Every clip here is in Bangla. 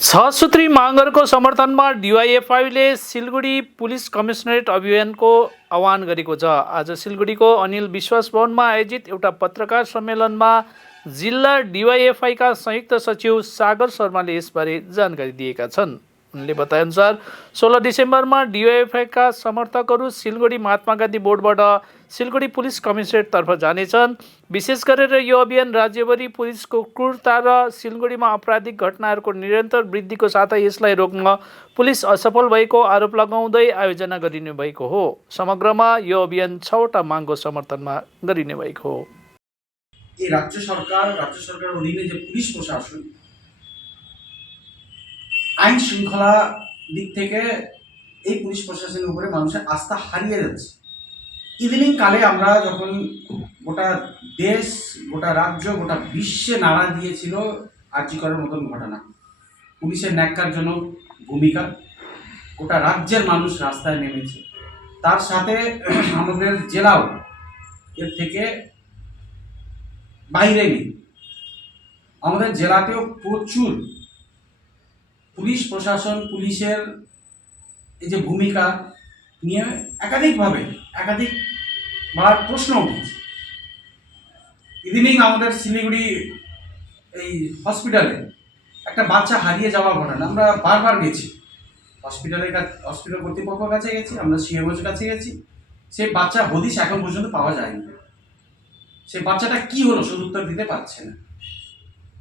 छ सूत्री मागहरूको समर्थनमा डिवाइएफआईले सिलगढी पुलिस कमिसनरेट अभियानको आह्वान गरेको छ। आज सिलगढीको अनिल विश्वास भवनमा आयोजित एउटा पत्रकार सम्मेलनमा जिल्ला डिवाइएफआईका संयुक्त सचिव सागर शर्माले यसबारे जानकारी दिएका छन्। उनले बताएअनुसार 16 डिसेम्बरमा डिवाइएफआईका समर्थकहरू सिलगढी महात्मा गान्धी बोर्डबाट सिलगढी पुलिस कमिसनरेटतर्फ जानेछन्। विशेष गरेर यो अभियान राज्यभरि पुलिसको क्रूरता र सिलगढीमा आपराधिक घटनाहरूको निरन्तर वृद्धिको साथै यसलाई रोक्न पुलिस असफल भएको आरोप लगाउँदै आयोजना गरिने भएको हो। समग्रमा यो अभियान 6वटा मागको समर्थनमा गरिने भएको हो। राज्य सरकार अधीने जो पुलिस प्रशासन आईन श्रृंखला दिक থেকে এই পুলিশ প্রশাসনের উপরে মানুষের আস্থা হারিয়ে যাচ্ছে। ইদানিং কালে আমরা যখন গোটা দেশ, গোটা রাজ্য, গোটা বিশ্বে নাড়া দিয়েছিল আর্যিকরের মতন ঘটনা, পুলিশের ন্যাক্কারজনক ভূমিকা, গোটা রাজ্যের মানুষ রাস্তায় নেমেছে। তার সাথে আমাদের জেলাও এর থেকে বাইরে নেই। আমাদের জেলাতেও প্রচুর পুলিশ প্রশাসন, পুলিশের এই যে ভূমিকা নিয়ে একাধিকবার প্রশ্ন উঠেছে। ইদানিং আমাদের শিলিগুড়ি এই হসপিটালে একটা বাচ্চা হারিয়ে যাওয়ার ঘটনা আমরা বারবার গেছি। হসপিটাল কর্তৃপক্ষের কাছে গেছি, আমরা সিএমওর কাছে গেছি। সেই বাচ্চা হদিশ এখন পর্যন্ত পাওয়া যায়নি। সেই বাচ্চাটা কি হলো সদুত্তর দিতে পারছে না।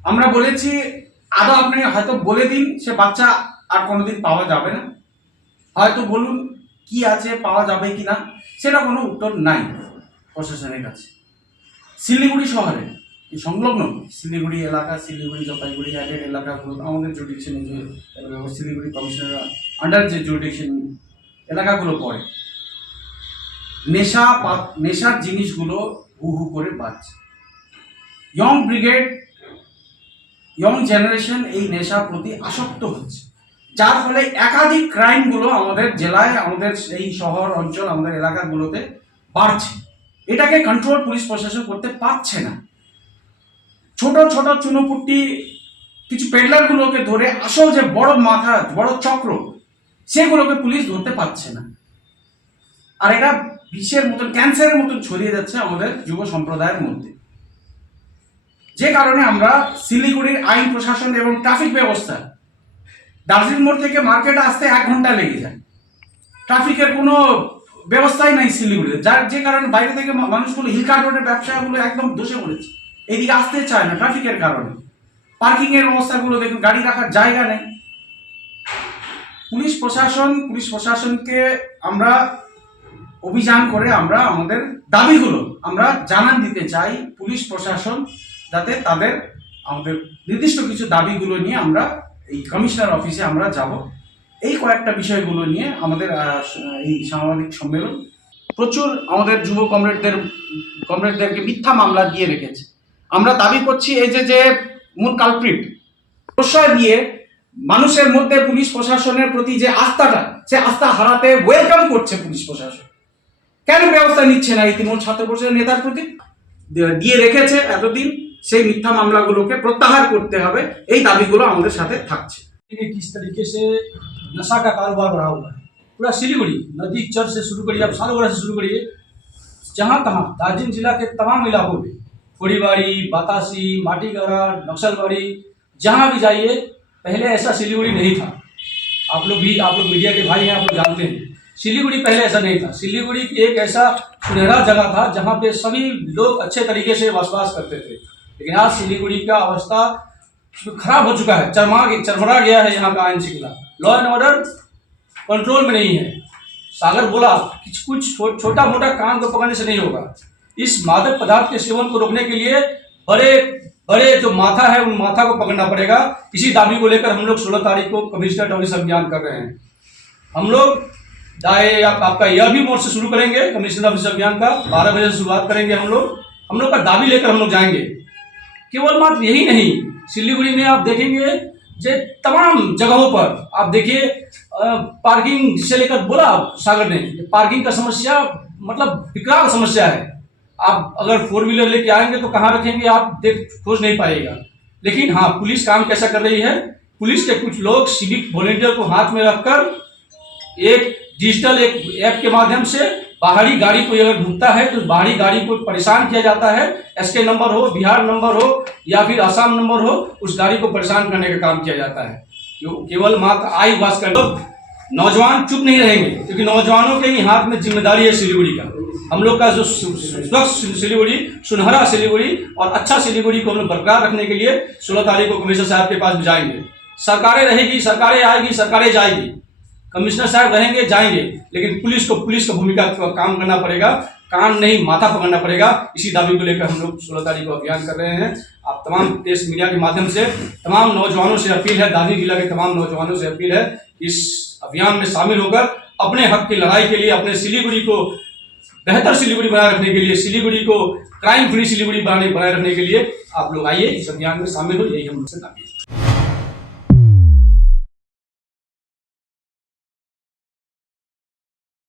আমরা বলেছি আদৌ আপনি হয়তো বলে দিন সে বাচ্চা আর কোনোদিন পাওয়া যাবে না, হয়তো বলুন কি আছে, পাওয়া যাবে কি না, সেটা কোনো উত্তর নাই প্রশাসনের কাছে। শিলিগুড়ি শহরে সংলগ্ন শিলিগুড়ি এলাকা, শিলিগুড়ি জলপাইগুড়ি অ্যাডেড এলাকাগুলো আমাদের জুডিকশনে যে শিলিগুড়ি কমিশনের আন্ডার যে জুডিকশন এলাকাগুলো পড়ে, নেশার জিনিসগুলো হু হু করে বাড়ছে। ইয়ং ব্রিগেড, ইয়ং জেনারেশন এই নেশার প্রতি আসক্ত হচ্ছে, যার ফলে একাধিক ক্রাইমগুলো আমাদের জেলায়, আমাদের এই শহর অঞ্চল, আমাদের এলাকাগুলোতে বাড়ছে। এটাকে কন্ট্রোল পুলিশ প্রশাসন করতে পারছে না। ছোট ছোট চুনোপুটি কিছু পেডলারগুলোকে ধরে আসল যে বড় মাথা, বড় চক্র, সেগুলোকে পুলিশ ধরতে পারছে না। আর এটা বিষের মতন, ক্যান্সারের মতন ছড়িয়ে যাচ্ছে আমাদের যুব সম্প্রদায়ের মধ্যে। যে কারণে আমরা শিলিগুড়ির আইন প্রশাসন এবং ট্রাফিক ব্যবস্থা, দার্জিলিং মোড় থেকে মার্কেটে আসতে 1 ঘন্টা লেগে যায়। ট্রাফিকের কোনো ব্যবস্থাই নাই শিলিগুড়িতে, যে কারণে বাইরে থেকে মানুষগুলো হিলকার রোডের ব্যবসাগুলো একদম ধসে পড়েছে, এদিকে আসতে চায় না ট্রাফিকের কারণে। পার্কিংয়ের অবস্থাগুলো দেখুন, গাড়ি রাখার জায়গা নেই। পুলিশ প্রশাসনকে আমরা অভিযান করে আমরা আমাদের দাবিগুলো আমরা জানান দিতে চাই। পুলিশ প্রশাসন যাতে আমাদের নির্দিষ্ট কিছু দাবিগুলো নিয়ে আমরা এই কমিশনার অফিসে আমরা যাব। এই কয়েকটা বিষয়গুলো নিয়ে আমাদের এই সাংবাদিক সম্মেলন। প্রচুর আমাদের যুব কমরেডদেরকে মিথ্যা মামলা দিয়ে রেখেছে। আমরা দাবি করছি এই যে মূল কালপ্রিট প্রশ্রয় দিয়ে মানুষের মধ্যে পুলিশ প্রশাসনের প্রতি যে আস্থাটা, সে আস্থা হারাতে ওয়েলকাম করছে পুলিশ প্রশাসন। কেন ব্যবস্থা নিচ্ছে না এই তৃণমূল ছাত্র পরিষদের নেতার প্রতি? দিয়ে রেখেছে এতদিন, সেই মিথ্যা মামলাগুলোকে প্রত্যাহার করতে হবে। এই দাবিগুলো আমাদের সাথে থাকছে। किस तरीके से नशा का कारोबार बढ़ा हुआ है पूरा सिलीगुड़ी नदी चर से शुरू करिए, आप सालोगढ़ से शुरू करिए, जहाँ तहाँ दार्जिलिंग जिला के तमाम इलाकों में खोड़ीबाड़ी, बतासी, माटीगढ़ा, नक्सलबाड़ी, जहाँ भी जाइए पहले ऐसा सिलीगुड़ी नहीं था। आप लोग मीडिया के भाई हैं, आप लोग जानते हैं सिलीगुड़ी पहले ऐसा नहीं था। सिलीगुड़ी एक ऐसा सुनहरा जगह था जहाँ पे सभी लोग अच्छे तरीके से बसवास करते थे, लेकिन आज सिलीगुड़ी का अवस्था खराब हो चुका है, चरमरा गया है। यहाँ का आईन श्रृंखला, लॉ एंड ऑर्डर कंट्रोल में नहीं है। सागर बोला कुछ छोटा मोटा काम को पकड़ने से नहीं होगा। इस मादक पदार्थ के सेवन को रोकने के लिए बड़े बड़े जो माथा है, उन माथा को पकड़ना पड़ेगा। इसी दाबी को लेकर हम लोग 16 तारीख को कमिश्नरेट ऑफिस अभियान कर रहे हैं। हम लोग आपका यह भी मोर्च से शुरू करेंगे, कमिश्नरेट ऑफिस अभियान का 12 बजे से शुरुआत करेंगे। हम लोग का दाबी लेकर हम लोग जाएंगे। केवल मात्र यही नहीं, सिलीगुड़ी में आप देखेंगे जे तमाम जगहों पर आप देखिए पार्किंग से लेकर बोला सागर ने, पार्किंग का समस्या मतलब विकराल समस्या है। आप अगर 4 व्हीलर लेके आएंगे तो कहाँ रखेंगे, आप खोज नहीं पाएगा। लेकिन हाँ, पुलिस काम कैसा कर रही है पुलिस के कुछ लोग सिविक वॉलेंटियर को हाथ में रखकर एक डिजिटल एक ऐप के माध्यम से बाहरी गाड़ी को अगर ढूंढता है तो बाहरी गाड़ी को परेशान किया जाता है। एसके नंबर हो, बिहार नंबर हो या फिर असम नंबर हो, उस गाड़ी को परेशान करने का काम किया जाता है। केवल मात्र आई वास कर लोग नौजवान चुप नहीं रहेंगे, क्योंकि नौजवानों के ही हाथ में जिम्मेदारी है सिलीगुड़ी का। हम लोग का जो स्वच्छ सिलीगुड़ी, सुनहरा सिलीगुड़ी और अच्छा सिलीगुड़ी को हम लोग बरकरार रखने के लिए 16 तारीख को कमिश्नर साहब के पास भी जाएंगे। सरकारें रहेगी, सरकारें आएगी, सरकारें जाएगी, कमिश्नर साहब रहेंगे, जाएंगे, लेकिन पुलिस को भूमिका काम करना पड़ेगा, कान नहीं माथा पकड़ना पड़ेगा। इसी दावे को लेकर हम लोग 16 तारीख को अभियान कर रहे हैं। आप तमाम प्रेस मीडिया के माध्यम से तमाम नौजवानों से अपील है, दार्जिलिंग जिला के तमाम नौजवानों से अपील है, इस अभियान में शामिल होकर अपने हक की लड़ाई के लिए, अपने सिलीगुड़ी को बेहतर सिलीगुड़ी बनाए रखने के लिए, सिलीगुड़ी को क्राइम फ्री सिलीगुड़ी बनाए रखने के लिए आप लोग आइए, इस अभियान में शामिल हो, यही हम लोग से दावी है।